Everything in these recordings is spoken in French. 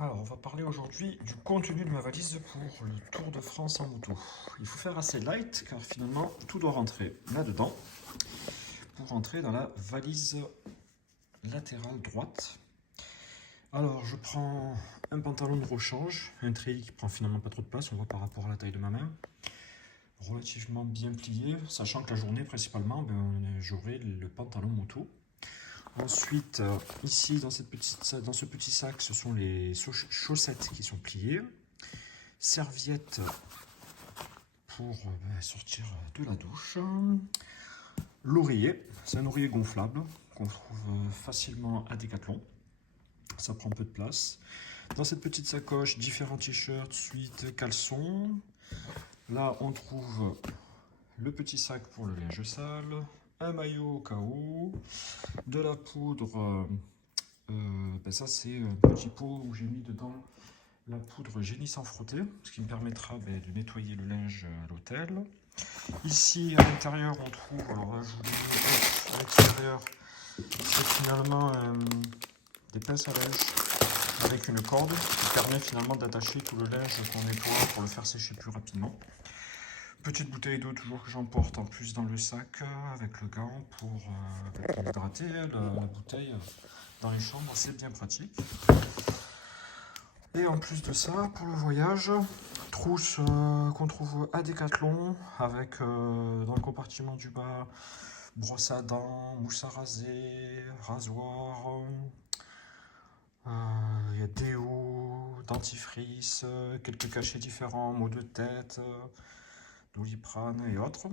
Alors, on va parler aujourd'hui du contenu de ma valise pour le Tour de France en moto. Il faut faire assez light car finalement tout doit rentrer là-dedans pour rentrer dans la valise latérale droite. Alors, je prends un pantalon de rechange, un treillis qui prend finalement pas trop de place, on voit par rapport à la taille de ma main, relativement bien plié, sachant que la journée principalement, j'aurai le pantalon moto. Ensuite, ici dans ce petit sac, ce sont les chaussettes qui sont pliées. Serviette pour sortir de la douche. L'oreiller, c'est un oreiller gonflable qu'on trouve facilement à Decathlon. Ça prend peu de place. Dans cette petite sacoche, différents t-shirts, suites, caleçons. Là, on trouve le petit sac pour le linge sale, un maillot au cas où, de la poudre. Ça, c'est un petit pot où j'ai mis dedans la poudre génie sans frotter, ce qui me permettra de nettoyer le linge à l'hôtel. Ici, à l'intérieur, on trouve, alors là, je vous l'ai mis à l'extérieur, c'est finalement des pinces à linge avec une corde qui permet finalement d'attacher tout le linge qu'on nettoie pour le faire sécher plus rapidement. Petite bouteille d'eau toujours que j'emporte en plus dans le sac avec le gant pour hydrater la bouteille dans les chambres, c'est bien pratique. Et en plus de ça, pour le voyage, trousse qu'on trouve à Decathlon avec dans le compartiment du bas brosse à dents, mousse à raser, rasoir, il y a déo, dentifrice, quelques cachets différents, maux de tête, Doliprane et autres.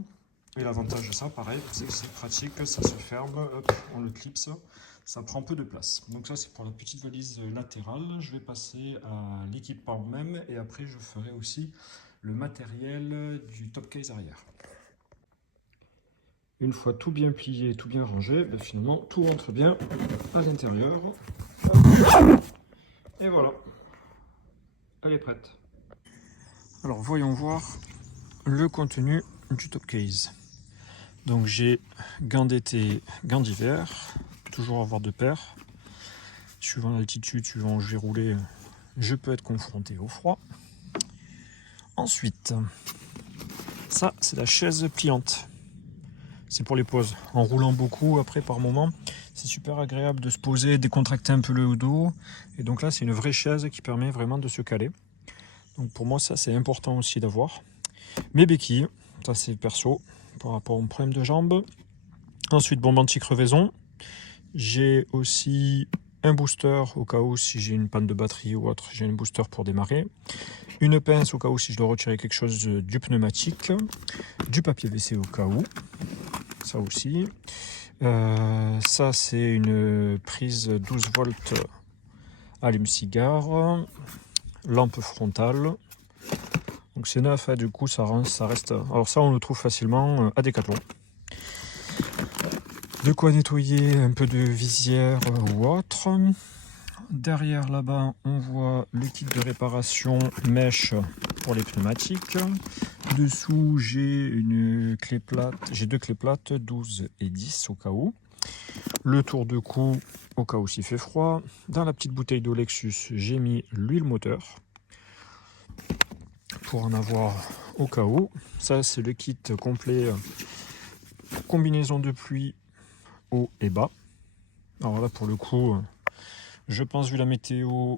Et l'avantage de ça, pareil, c'est que c'est pratique, ça se ferme, hop, on le clipse, ça prend peu de place. Donc ça, c'est pour la petite valise latérale. Je vais passer à l'équipement même et après, je ferai aussi le matériel du top case arrière. Une fois tout bien plié, tout bien rangé, finalement, tout rentre bien à l'intérieur. Et voilà, elle est prête. Alors, voyons voir le contenu du top case. Donc j'ai gants d'été, gants d'hiver, toujours avoir deux paires. Suivant l'altitude, suivant où je vais rouler, je peux être confronté au froid. Ensuite, ça c'est la chaise pliante. C'est pour les pauses. En roulant beaucoup, après par moment, c'est super agréable de se poser, décontracter un peu le dos. Et donc là, c'est une vraie chaise qui permet vraiment de se caler. Donc pour moi, ça c'est important aussi d'avoir. Mes béquilles, ça c'est perso par rapport au problème de jambes. Ensuite, bombe anti-crevaison. J'ai aussi un booster au cas où si j'ai une panne de batterie ou autre, j'ai un booster pour démarrer. Une pince au cas où si je dois retirer quelque chose du pneumatique. Du papier WC au cas où, ça aussi. Ça c'est une prise 12 volts allume-cigare. Lampe frontale. Donc c'est neuf, du coup ça reste... Alors ça on le trouve facilement à Decathlon. De quoi nettoyer un peu de visière ou autre. Derrière là-bas, on voit le kit de réparation mèche pour les pneumatiques. Dessous, j'ai une clé plate, j'ai deux clés plates, 12 et 10 au cas où. Le tour de cou au cas où s'il fait froid. Dans la petite bouteille d'eau Lexus, j'ai mis l'huile moteur pour en avoir au cas où. Ça, c'est le kit complet combinaison de pluie haut et bas. Alors là, pour le coup, je pense, vu la météo,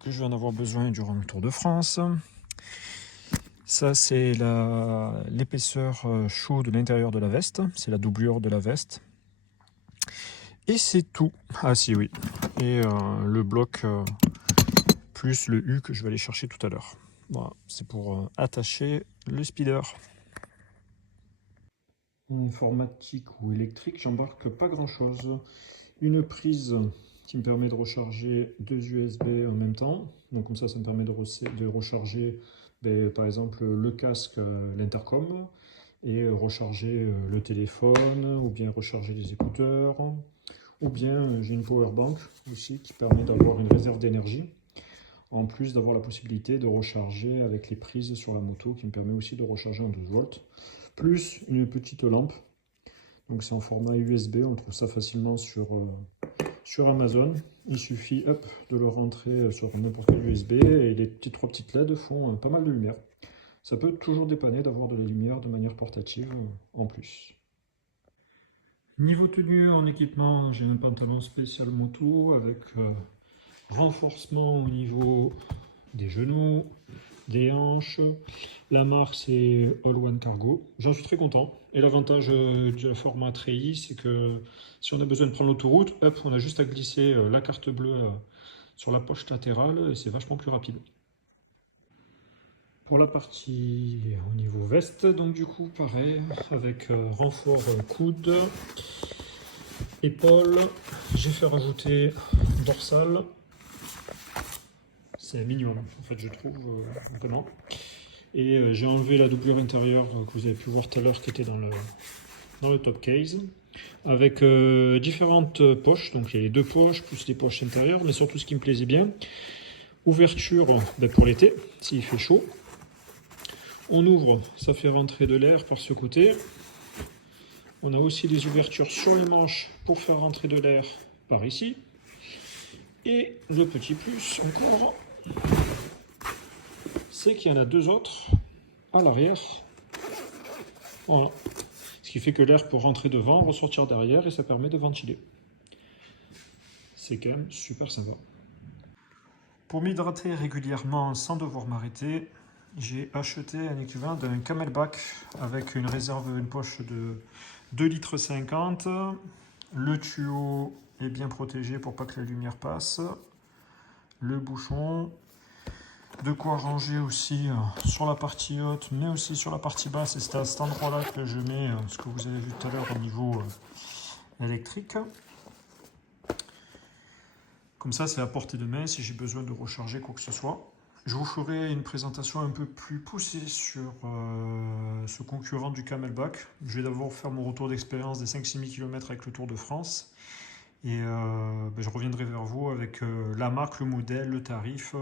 que je vais en avoir besoin durant le Tour de France. Ça, c'est l'épaisseur chaude de l'intérieur de la veste. C'est la doublure de la veste. Et c'est tout. Ah si, oui. Et le bloc plus le U que je vais aller chercher tout à l'heure. Voilà, c'est pour attacher le speeder. En informatique ou électrique, j'embarque pas grand-chose. Une prise qui me permet de recharger deux USB en même temps. Donc comme ça me permet de recharger par exemple le casque, l'intercom, et recharger le téléphone, ou bien recharger les écouteurs, ou bien j'ai une power bank aussi qui permet d'avoir une réserve d'énergie, en plus d'avoir la possibilité de recharger avec les prises sur la moto qui me permet aussi de recharger en 12 volts, plus une petite lampe. Donc c'est en format USB, on trouve ça facilement sur sur Amazon. Il suffit hop, de le rentrer sur n'importe quel USB et les trois petites LED font pas mal de lumière. Ça peut toujours dépanner d'avoir de la lumière de manière portative en plus. Niveau tenue en équipement, j'ai un pantalon spécial moto avec renforcement au niveau des genoux, des hanches. La marque c'est All One Cargo. J'en suis très content. Et l'avantage de la format treillis, c'est que si on a besoin de prendre l'autoroute, hop, on a juste à glisser la carte bleue sur la poche latérale et c'est vachement plus rapide. Pour la partie au niveau veste, donc du coup pareil, avec renfort coude, épaules, j'ai fait rajouter dorsale. C'est un minimum, en fait, je trouve, vraiment. Et j'ai enlevé la doublure intérieure que vous avez pu voir tout à l'heure qui était dans le top case. Avec différentes poches, donc il y a les deux poches, plus les poches intérieures, mais surtout ce qui me plaisait bien, ouverture pour l'été, s'il fait chaud. On ouvre, ça fait rentrer de l'air par ce côté. On a aussi des ouvertures sur les manches pour faire rentrer de l'air par ici. Et le petit plus encore, c'est qu'il y en a deux autres à l'arrière. Voilà. Ce qui fait que l'air peut rentrer devant, ressortir derrière et ça permet de ventiler. C'est quand même super sympa. Pour m'hydrater régulièrement sans devoir m'arrêter, j'ai acheté un équivalent d'un Camelback avec une réserve, une poche de 2,50 litres. Le tuyau est bien protégé pour pas que la lumière passe. Le bouchon. De quoi ranger aussi sur la partie haute, mais aussi sur la partie basse. Et c'est à cet endroit-là que je mets ce que vous avez vu tout à l'heure au niveau électrique. Comme ça, c'est à portée de main si j'ai besoin de recharger quoi que ce soit. Je vous ferai une présentation un peu plus poussée sur ce concurrent du Camelback. Je vais d'abord faire mon retour d'expérience des 5-6 000 km avec le Tour de France. Et je reviendrai vers vous avec la marque, le modèle, le tarif,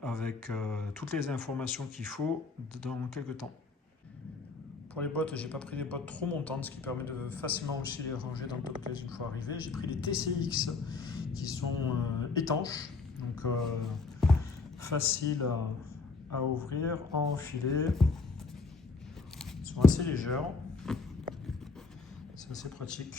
avec toutes les informations qu'il faut dans quelques temps. Pour les bottes, j'ai pas pris des bottes trop montantes, ce qui permet de facilement aussi les ranger dans le top case une fois arrivé. J'ai pris les TCX qui sont étanches, donc faciles à ouvrir, à enfiler. Elles sont assez légères, c'est assez pratique.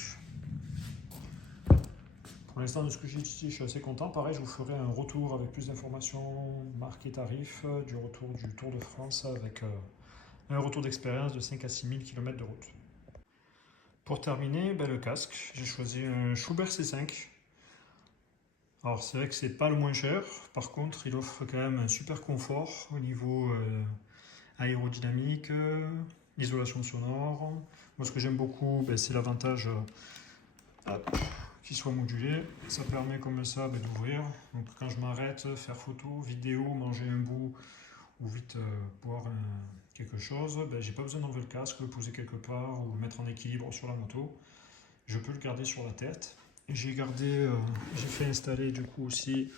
Pour l'instant, de ce que j'ai utilisé, je suis assez content. Pareil, je vous ferai un retour avec plus d'informations, marque et tarifs, du retour du Tour de France avec un retour d'expérience de 5 à 6 000 km de route. Pour terminer, le casque, j'ai choisi un Schuber C5. Alors c'est vrai que c'est pas le moins cher, par contre il offre quand même un super confort au niveau aérodynamique, l'isolation sonore. Moi ce que j'aime beaucoup, c'est l'avantage qu'il soit modulé. Ça permet comme ça d'ouvrir. Donc quand je m'arrête, faire photo, vidéo, manger un bout ou vite boire quelque chose, j'ai pas besoin d'enlever le casque, le poser quelque part ou le mettre en équilibre sur la moto. Je peux le garder sur la tête. J'ai fait installer du coup aussi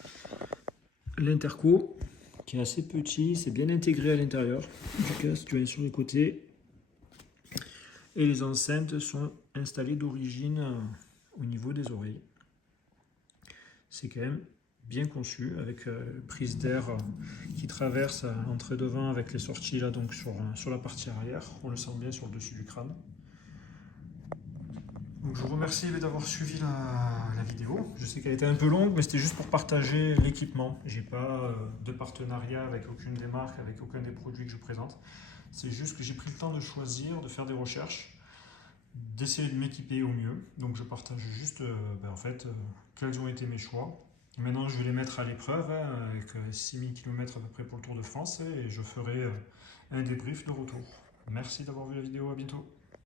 l'interco qui est assez petit, c'est bien intégré à l'intérieur du casque, tu vois, sur les côtés. Et les enceintes sont installées d'origine au niveau des oreilles. C'est quand même bien conçu avec prise d'air qui traverse entre devant avec les sorties là donc sur la partie arrière. On le sent bien sur le dessus du crâne. Donc je vous remercie d'avoir suivi la vidéo. Je sais qu'elle était un peu longue, mais c'était juste pour partager l'équipement. J'ai pas de partenariat avec aucune des marques, avec aucun des produits que je présente. C'est juste que j'ai pris le temps de choisir, de faire des recherches, d'essayer de m'équiper au mieux. Donc je partage juste en fait quels ont été mes choix. Maintenant je vais les mettre à l'épreuve avec 6000 km à peu près pour le Tour de France et je ferai un débrief de retour. Merci d'avoir vu la vidéo, à bientôt.